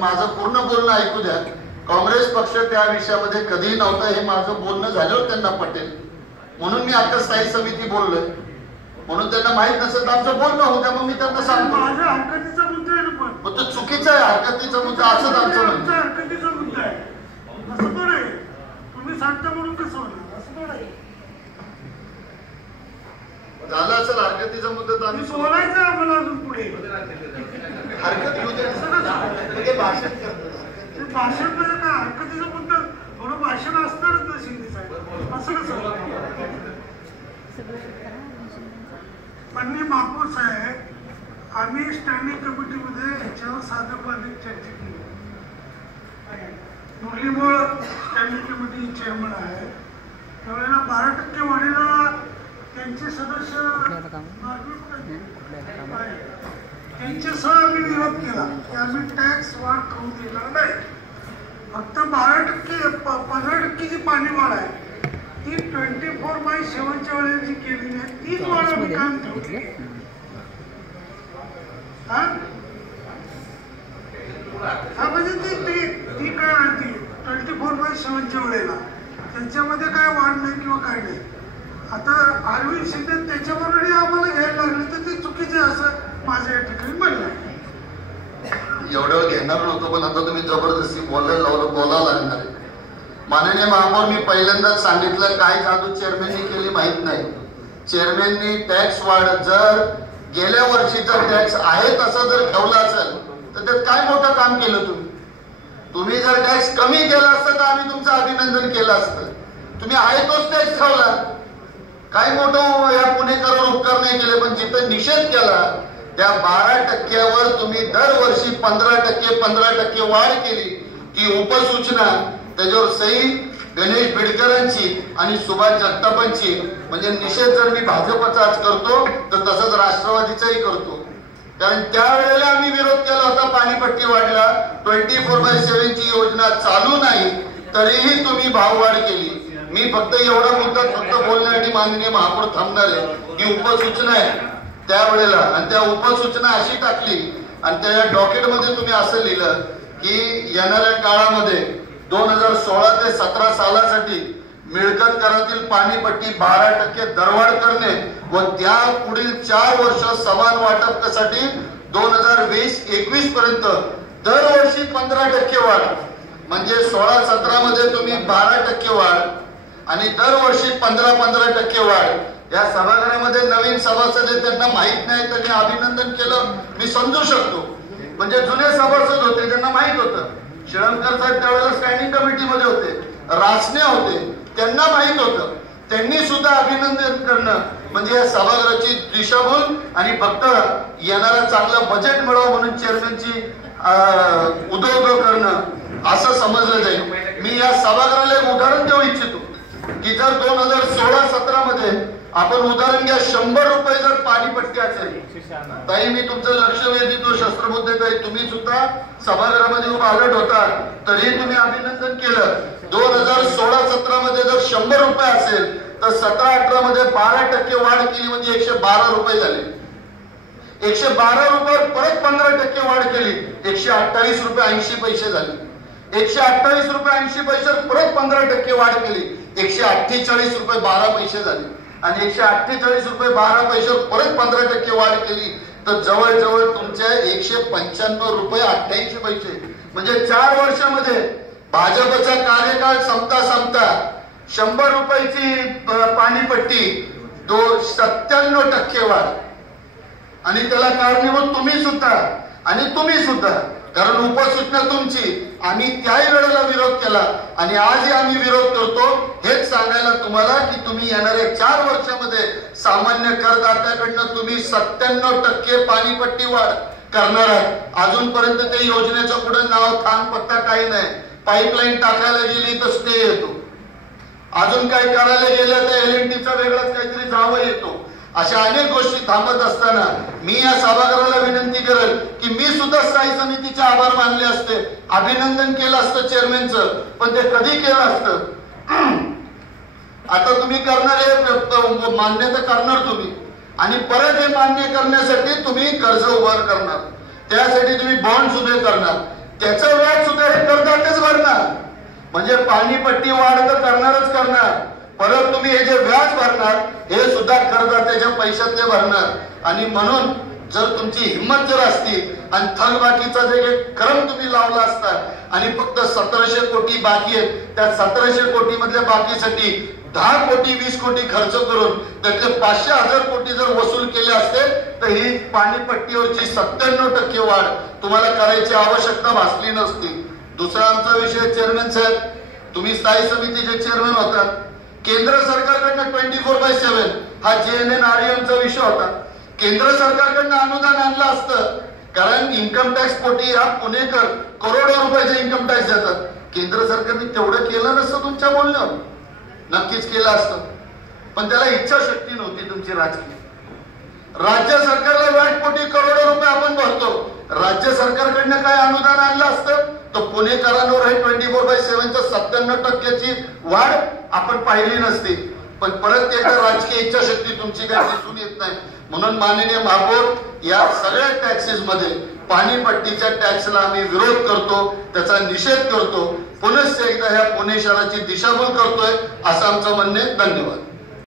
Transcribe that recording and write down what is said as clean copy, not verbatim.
माझं पूर्ण बोलणं ऐकू द्या. काँग्रेस पक्ष त्या विषयामध्ये कधीही नव्हता हे माझं बोलणं झाल्यावर त्यांना पटेल म्हणून मी आता स्थायी समिती बोललोय. म्हणून त्यांना माहित नसेल तर आमचं बोलणं होतं मग मी त्यांना सांगतो. हरकतीचा मुद्दा आहे ना, पण तो चुकीचा आहे. हरकतीचा मुद्दा असंच आमचं म्हणणं. हरकतीचा मुद्दा आहे असं थोडं आहे. तुम्ही सांगता म्हणून कसं होणार असं थोडं आहे. झालं असेल हरकतीचा मुद्दा तर आम्ही बोलायचं आम्हाला अजून पुढे हरकत घेऊ द्या. भाषण करतो भाषण म्हणजे काय हरकतीचा मुद्दा थोडं भाषण असणारच ना शिंदे साहेब असं कसं. माननीय महापौर साहेब आम्ही स्टँडिंग कमिटीमध्ये याच्यावर साधं बाधिक चर्चा केली. मुरलीमोळ स्टँडिंग कमिटी चेअरमन आहे त्यावेळेला 12% वाढीला त्यांचे सदस्य त्यांच्यासह आम्ही विरोध केला की आम्ही टॅक्स वाढ करू देणार नाही. फक्त 12% 15% जी पाणी वाढ आहे ती 24/7 वेळेला जी केलेली आहे तीच वाढ आम्ही काम ठेवली. हा म्हणजे ती काय आहे ती 24/7 वेळेला त्यांच्यामध्ये काय वाढ नाही किंवा काय नाही. आता अरविंद शिंदे त्याच्याबरोबरही आम्हाला घ्यायला लागले तर ते चुकीचे असं माझ्या या ठिकाणी म्हणलं. एवढं घेणार नव्हतं पण आता तुम्ही जबरदस्ती बोलायला लावलं बोलायला लागणार आहे. माननीय महापौर मी पहिल्यांदाच सांगितलं काय जादू चेअरमॅननी केली माहित नाही. चेअरमॅननी टॅक्स वाढ जर गेल्या वर्षीचा टॅक्स आहे तसं जर ठेवला असेल तर त्यात काय मोठं काम केलं तुम्ही. तुम्ही जर टॅक्स कमी केला असतं तर आम्ही तुमचं अभिनंदन केलं असतं. तुम्ही आहे तोच टॅक्स ठेवला. काही मोठं या पुणेकरांवर उपकार नाही केले पण जिथं निषेध केला त्या 12%वर तुम्ही दरवर्षी 15% वाढ केली. ती उपसूचना त्याच्यावर सही गणेश बिडकरांची आणि सुभाष जगतापांची. म्हणजे निषेध जर मी भाजपचा आज करतो तर तसंच राष्ट्रवादीचाही करतो. कारण त्यावेळेला आम्ही विरोध केला होता पाणीपट्टी वाढला 24/7 ची योजना चालू नाही तरीही तुम्ही भाववाढ केली. मी फक्त एवढा मुद्दा फक्त बोलण्यासाठी माननीय महापौर थांबणार आहे की उपसूचना आहे त्यावेळेला आणि त्या उपसूचना अशी टाकली आणि त्या डॉक्युमेंटमध्ये तुम्ही असं लिहिलं की येणाऱ्या काळामध्ये 2016 ते 17 सालासाठी मिळकत करातील पाणीपट्टी 12% दरवाढ करणे व त्या पुढील 4 वर्ष समान वाटपासाठी 2020-21 पर्यंत दरवर्षी 15% वाढ. म्हणजे 16-17 मध्ये तुम्ही 12% वाढ आणि दरवर्षी 15% वाढ. या सभागृहामध्ये नवीन सभासद आहेत त्यांना माहित नाही त्यांनी अभिनंदन केलं मी समजू शकतो. म्हणजे जुने सभासद होते त्यांना माहित होतं. शिळंकर साहेब त्यावेळेला स्टँडिंग कमिटीमध्ये होते. रासने होते त्यांना माहित होतं. त्यांनी सुद्धा अभिनंदन करणं म्हणजे या सभागृहाची दिशाभूल आणि फक्त येणारा चांगलं बजेट मिळावं म्हणून चेअरमॅनची उदो करणं असं समजलं जाईल. मी या सभागृहाला एक उदाहरण देऊ इच्छितो की जर 2016-17 मध्ये आपण उदाहरण घ्या 100 रुपये जर पाणीपट्टी असेल ताई मी तुमचं लक्ष वेधितो शस्त्रबुद्धे ताई तुम्ही सुद्धा सभागृहामध्ये उभा अलर्ट होता तरी तुम्ही अभिनंदन केलं. 2016-17 मध्ये जर 100 रुपये असेल तर 17-18 मध्ये 12% वाढ केली म्हणजे 112 रुपये झाले. 112 रुपयावर परत 15% वाढ केली 128 रुपये 80 पैसे झाले. 128 रुपये 80 पैसे परत 15% वाढ केली 148 रुपये 12 पैसे झाले आणि 148 रुपये 12 पैसे परत 15% वाढ केली तर जवळजवळ तुमच्या 195 रुपये 88 पैसे. म्हणजे 4 वर्षामध्ये भाजपचा कार्यकाळ संपता 100 रुपयाची पाणीपट्टी 97% वाढ. आणि त्याला कारणीभूत तुम्ही सुद्धा कारण उपसूचना तुमची आम्ही त्याही वेळेला विरोध केला आणि आजही आम्ही विरोध करतो. हेच सांगायला तुम्हाला की तुम्ही येणाऱ्या 4 वर्षामध्ये सामान्य करदात्याकडनं तुम्ही 97% पाणीपट्टी वाढ करणार आहात. अजूनपर्यंत ते योजनेचं कुठं नाव थांग पत्ता काही नाही. पाईपलाईन टाकायला गेली तर स्टे येतो. अजून काही करायला गेलं तर LNTचा वेगळाच काहीतरी जावं येतो. अशा अनेक गोष्टी थांबत असताना मी या सभागृहाला विनंती करेल की मी सुद्धा स्थायी समितीचे आभार मानले असते अभिनंदन केलं असतं चेअरमॅनचं पण ते कधी केलं असतं. आता तुम्ही करणार हे मान्यता करणार तुम्ही आणि परत हे मान्य करण्यासाठी तुम्ही कर्ज उभार करणार त्यासाठी तुम्ही बॉन्ड उभे करणार त्याचं व्याज सुद्धा हे करदातेच भरणार. म्हणजे पाणीपट्टी वाढ तर करणारच करणार, परत तुम्ही हे जे व्याज भरणार हे सुद्धा करदात्याच्या पैशातले भरणार. आणि म्हणून जर तुमची हिंमत जर असती आणि थकबाकीचा जे क्रम तुम्ही लावला असता आणि फक्त 1700 कोटी बाकी आहेत, त्या 1700 कोटी मधल्या बाकीसाठी 10 कोटी 20 कोटी खर्च करून त्यातले 500,000 कोटी जर वसूल केले असते तर ही पाणीपट्टीवरची 97% वाढ तुम्हाला करायची आवश्यकता भासली नसती. दुसरा आमचा विषय, चेअरमॅन साहेब तुम्ही स्थायी समितीचे चेअरमॅन होतात. केंद्र सरकारकडनं 24/7 हा JNNREM चा विषय होता. केंद्र सरकारकडनं अनुदान आणलं असतं, कारण इन्कम टॅक्स पोटी हा पुणेकर करोडो रुपयाचे इन्कम टॅक्स देतात. केंद्र सरकारने तेवढं केलं नसतं तुमच्या बोलण्यावर, नक्कीच केलं असतं, पण त्याला इच्छाशक्ती नव्हती तुमची राजकीय. राज्य सरकारला व्याट पोटी करोडो रुपये आपण भरतो, राज्य सरकारकडनं काय अनुदान आणलं असतं तर पुणेकरांवर हे 24/7च्या 97%ची वाढ आपण पाहिली नसती. पण परत एकदा राजकीय इच्छाशक्ती तुमची काय दिसून येत नाही. म्हणून माननीय महापौर, या सगळ्या टॅक्सेस मध्ये पाणीपट्टीच्या टॅक्सला आम्ही विरोध करतो, त्याचा निषेध करतो, पुनश्च एकदा ह्या पुणे शहराची दिशाभूल करतोय असं आमचं म्हणणे. धन्यवाद.